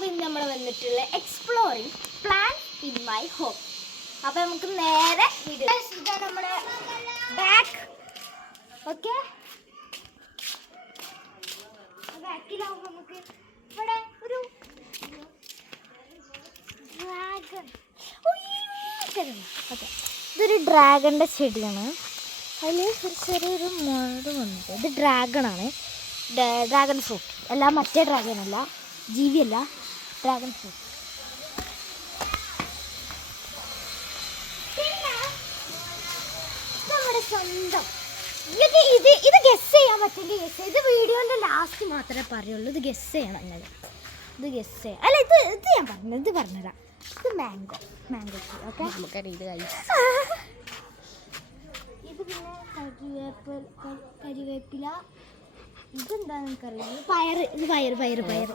അപ്പോൾ ഇന്ന് നമ്മൾ വന്നിട്ടുള്ള exploring plan in my home. അപ്പോൾ നമുക്ക് നേരെ ഇതാണ് നമ്മുടെ ബാക്ക്. ഓക്കെ, ബാക്കിലാവുമ്പോൾ നമുക്ക് ഇവിടെ ഒരു ഡ്രാഗൺ. ഓക്കെ, ഇതൊരു ഡ്രാഗണിൻ്റെ ചെടിയാണ്. അതിൽ ഒരു ചെറിയൊരു മുളക് വന്നിട്ട് ഇത് ഡ്രാഗണാണ്. ഡ്രാഗൺ ഫ്രൂട്ട് അല്ല, മറ്റേ ഡ്രാഗണല്ല, ജീവിയല്ല, ഡ്രാഗൺ ഫ്രൂട്ട്. പിന്നെ നമ്മുടെ സ്വന്തം ഇത് ഗസ് ചെയ്യാൻ പറ്റില്ല. ഇത് വീഡിയോൻ്റെ ലാസ്റ്റ് മാത്രമേ പറയുള്ളൂ. ഇത് ഗസ് ചെയ്യണം നിങ്ങൾ. ഇത് ഗസ് ചെയ്യാം. അല്ല, ഇത് ഞാൻ പറഞ്ഞത്, ഇത് പറഞ്ഞതാ. ഇത് മാംഗോ ട്രീ. ഓക്കെ, ഇത് പിന്നെ കരിവേപ്പില. ഇതെന്താന്ന് എനിക്കറിയാം. ഇത് പയറ്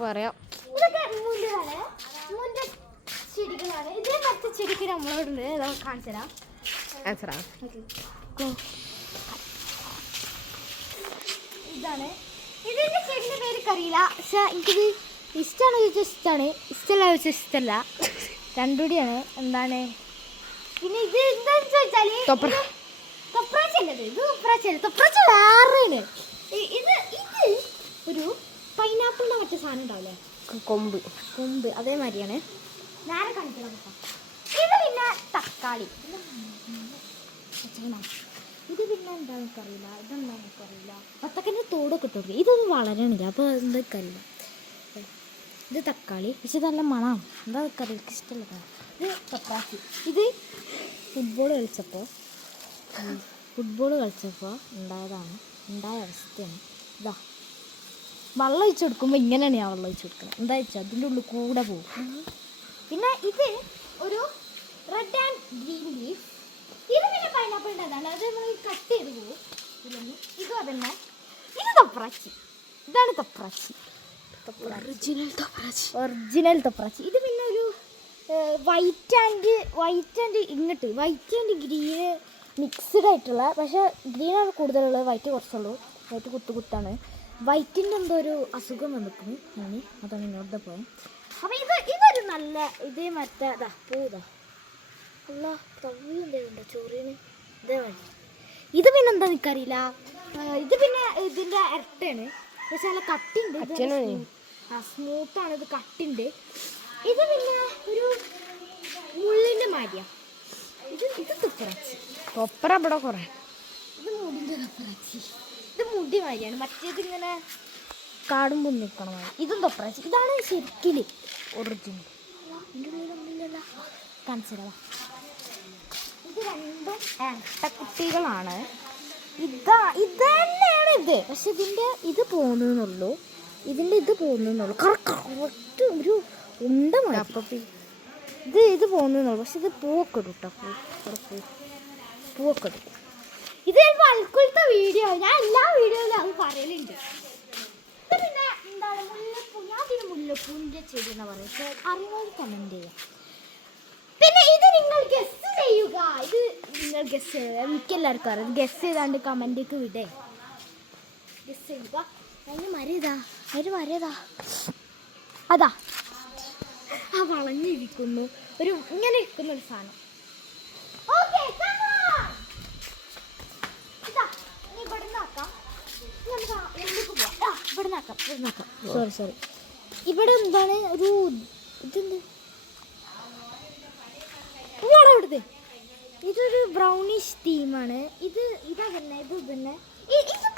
പറയാം. ഇതൊക്കെ മുല്ലാണ്, മുല്ല ചെടികളാണ്. ഇതേ പച്ച ചെടിക്ക് നമ്മളോടുണ്ട്. കാണിച്ചു തരാം. ഇതാണ് ഇതിൻ്റെ ചെടിൻ്റെ പേര് അറിയില്ല. പക്ഷെ എനിക്കിത് ഇഷ്ടമാണ് ചോദിച്ചാൽ ഇഷ്ടമാണ്, ഇഷ്ടമല്ല ചോദിച്ചാൽ ഇഷ്ടമല്ല. രണ്ടുകൂടിയാണ്. എന്താണ് പിന്നെ ഇത് എന്താണെന്ന് ചോദിച്ചാൽ തൊപ്രാച്ചല്ലത്. ഇത് തൊപ്രാച്ച വേറെയാണ്. ഇത് ഒരു പൈനാപ്പിളിൻ്റെ മറ്റേ സാധനം ഉണ്ടാവില്ലേ, കൊമ്പ് അതേമാതിരിയാണ്. നേരെ കാണിക്കണം. ഇത് പിന്നെ തക്കാളി. ഇത് പിന്നെ എന്താ എനിക്കറിയില്ല, ഇതെന്താ എനിക്കറിയില്ല. പത്തക്കൻ്റെ തോടൊക്കെ ഇട്ടു. ഇതൊന്നും വളരണില്ല, അപ്പോൾ എന്തൊക്കെ അറിയില്ല. ഇത് തക്കാളി. പക്ഷെ നല്ല മണം. എന്താ എനിക്കറിയില്ല, എനിക്ക് ഇഷ്ടമല്ല. ഇത് തക്കാളി. ഇത് ഫുട്ബോൾ കളിച്ചപ്പോൾ ഉണ്ടായ അവസ്ഥയാണ്. ഇതാ വെള്ളം ഒഴിച്ച് കൊടുക്കുമ്പോൾ ഇങ്ങനെയാണ് ഞാൻ വെള്ളം ഒഴിച്ച് കൊടുക്കുന്നത്. എന്താ വെച്ചാൽ അതിൻ്റെ ഉള്ളിൽ കൂടെ പോകും. പിന്നെ ഇത് ഒരു റെഡ് ആൻഡ് ഗ്രീൻ ലീഫ്. ഇത് പിന്നെ പൈനാപ്പിളിൻ്റെ അതാണ്. അത് നമ്മൾ കട്ട് ചെയ്ത് പോകും. ഇതും അതന്നെ. ഇത് തൊപ്രാച്ചി. ഇതാണ് തൊപ്രാച്ചി, ഒറിജിനൽ തൊപ്രാച്ചി. ഇത് പിന്നെ ഒരു വൈറ്റ് ആൻഡ് ഇങ്ങോട്ട് വൈറ്റ് ആൻഡ് ഗ്രീന് മിക്സ്ഡ് ആയിട്ടുള്ള. പക്ഷേ ഗ്രീനാണ് കൂടുതലുള്ളത്, വൈറ്റ് കുറച്ചുള്ളൂ. വൈറ്റ് കുത്താണ്. വൈറ്റിൻ്റെ എന്തോ ഒരു അസുഖം വന്നിരിക്കുന്നു. അതാണ് ഇങ്ങോട്ട് പോയി. അപ്പോൾ ഇതൊരു നല്ല ഇതേ മറ്റേ പൂതാ അല്ല തവിയുണ്ടോ ചോറിന് ഇതേപോലെ. ഇത് പിന്നെ എന്താ എനിക്കറിയില്ല. ഇത് പിന്നെ ഇതിൻ്റെ ഇരട്ടയാണ്. പക്ഷെ നല്ല കട്ടിണ്ട്. സ്മൂത്താണ്. ഇത് കട്ടിണ്ട്. ഇത് പിന്നെ ഒരു മുള്ളിൻ്റെ മാരിയാണ്. ഇത് തൊപ്രാച്ചി. ഇവിടെ കുറേ. ഇത് മുടിൻ്റെ തൊപ്രാച്ചി. ഇത് മുടി മാതിരിയാണ്. മറ്റേത് ഇങ്ങനെ കാടുമ്പോൾ നിൽക്കണം. ഇതും തൊപ്രാച്ചി. ഇതാണ് ശരിക്കിൽ ഒറിജിനൽ. ഇതിൻ്റെ ഉള്ളിലൊന്നുമില്ലല്ലോ, കാണിച്ചതാ. ഇത് രണ്ടും ഇരട്ടക്കുട്ടികളാണ്. ഇത് തന്നെയാണ് ഇത്. പക്ഷെ ഇതിൻ്റെ ഇത് പോകുന്നുള്ളൂ, ഇതിൻ്റെ ഇത് പോകുന്നുള്ളൂ. കറക്റ്റ് ഒരു ഉണ്ട മാറ്റി. ഇത് പോകുന്നുള്ളൂ. പക്ഷെ ഇത് പൂവൊക്കെ ഇടും കേട്ടോ. പൂവൊക്കെ ഇടും. ഇത് ചിലപ്പോൾ അൽക്കുലത്തെ വീഡിയോ. ഞാൻ എല്ലാ വീഡിയോയിലും അത് പറയലുണ്ട്. ഇത് പിന്നെ എന്താണ് മുല്ലപ്പൂ. ഞാൻ പിന്നെ മുല്ലപ്പൂവിൻ്റെ ചെടി എന്ന് പറയുന്നത് അറിയുന്നത് കമൻറ്റ് ചെയ്യാം. പിന്നെ ഇത് നിങ്ങൾ ഗസ് ചെയ്യുക. ഇത് നിങ്ങൾ ഗസ് ചെയ്യുക. എനിക്കെല്ലാവർക്കും അറിയാം. ഗസ് ചെയ്താണ്ട് കമൻറ്റേക്ക് വിടേ. ഗസ് ചെയ്യുക. അതിന് മരേതാ അതാ ആ വളഞ്ഞിരിക്കുന്നു. ഒരു ഇങ്ങനെ ഇരിക്കുന്ന ഒരു സാധനം. സോറി ഇവിടെ എന്താണ് ഒരു ഇതെന്ത് ഇവിടുത്തെ ഇതൊരു ബ്രൗണിഷ് തീമാണ്. ഇതാ തന്നെ. ഇത്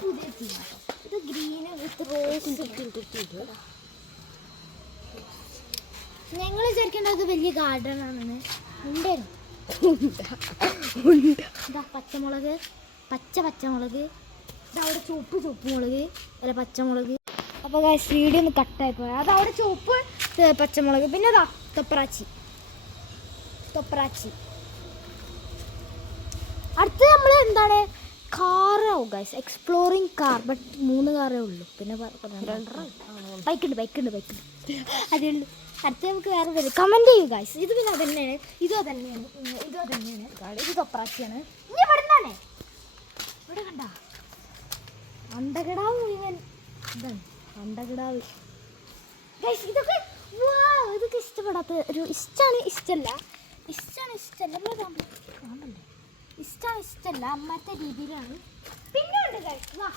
പുതിയ തീമാണ്. ഇത് ഗ്രീന് വിത്ത് റോസ്. ഞങ്ങൾ വിചാരിക്കേണ്ടത് വലിയ ഗാർഡൻ ആണെന്ന്. ഇതാ പച്ചമുളക്. ഇതവിടെ ചുവപ്പ് മുളക് അല്ല പച്ചമുളക്. അപ്പോൾ വീഡിയോ ഒന്ന് കട്ടായി പോയി. അതവിടെ ചുവപ്പ് പച്ചമുളക്. പിന്നെ അതാ തൊപ്രാച്ചി. അടുത്ത് നമ്മൾ എന്താണ് കാറാവും ഗൈസ്. Exploring car. ബട്ട് 3 കാറേ ഉള്ളൂ. പിന്നെ ബൈക്കുണ്ട് അതേ ഉള്ളൂ. അടുത്ത് നമുക്ക് വേറെ വരും. കമൻറ്റ് ചെയ്യും ഗൈസ്. ഇത് പിന്നെ അതന്നെയാണ്. ഇതും അതന്നെയാണ്. ഇത് തൊപ്രാച്ചിയാണ്. ഇനി ഇവിടുന്നാണേ. ഇവിടെ കണ്ട അണ്ടകിടാവ് മുഴുവൻ ഇതാണ്. അണ്ടകിടാവ് ഗൈസ്. ഇതൊക്കെ കാണാത്ത ഒരു ഇഷ്ടമാണ് ഇഷ്ടമല്ല ഇഷ്ടമല്ല അമ്മത്തെ രീതിയിലാണ്. പിന്നെ ഉണ്ട് guys, വാ.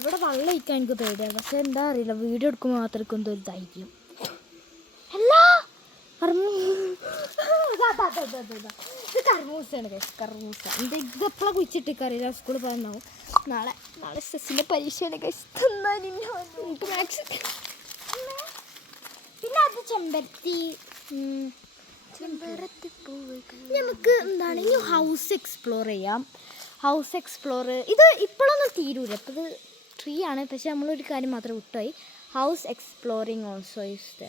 ഇവിടെ വെള്ളം ഒഴിക്കാൻ എനിക്ക് പേടിയാണ്. പക്ഷെ എന്താ അറിയില്ല, വീഡിയോ എടുക്കുമ്പോൾ മാത്രം എന്തോ ഒരു ധൈര്യം. അല്ല ഇത് കർമൂസാണ് കർമൂസ. ഇത് എപ്പോഴാണ് കുഴിച്ചിട്ടേക്കറിയില്ല. സ്കൂളിൽ പോകാനാവും. നാളെ സെസ്സിൻ്റെ പരീക്ഷയാണ് ഗൈസ്. പിന്നെ അത് ചെമ്പരത്തി നമുക്ക് എന്താണ് ഇനി ഹൗസ് എക്സ്പ്ലോർ ചെയ്യാം. ഇത് ഇപ്പോഴൊന്നും തീരൂല. അപ്പോൾ ഇത് ട്രീ ആണ്. പക്ഷെ നമ്മളൊരു കാര്യം മാത്രം വിട്ടുപോയി. House exploring also is the.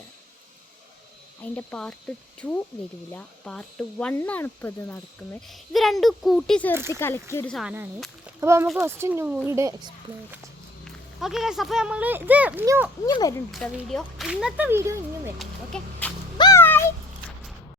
അതിൻ്റെ പാർട്ട് 2 വരില്ല, പാർട്ട് 1 ആണ് ഇപ്പോൾ ഇത് നടക്കുന്നത്. ഇത് രണ്ടും കൂട്ടി ചേർത്ത് കലക്കിയൊരു സാധനമാണ്. അപ്പോൾ നമുക്ക് ഫസ്റ്റ് വീട് എക്സ്പ്ലോർ. ഓക്കെ ഗൈസ്, അപ്പോൾ നമ്മൾ ഇത് ഇനിയും വരും കേട്ടോ വീഡിയോ. ഇന്നത്തെ വീഡിയോ ഇനിയും വരും. ഓക്കെ,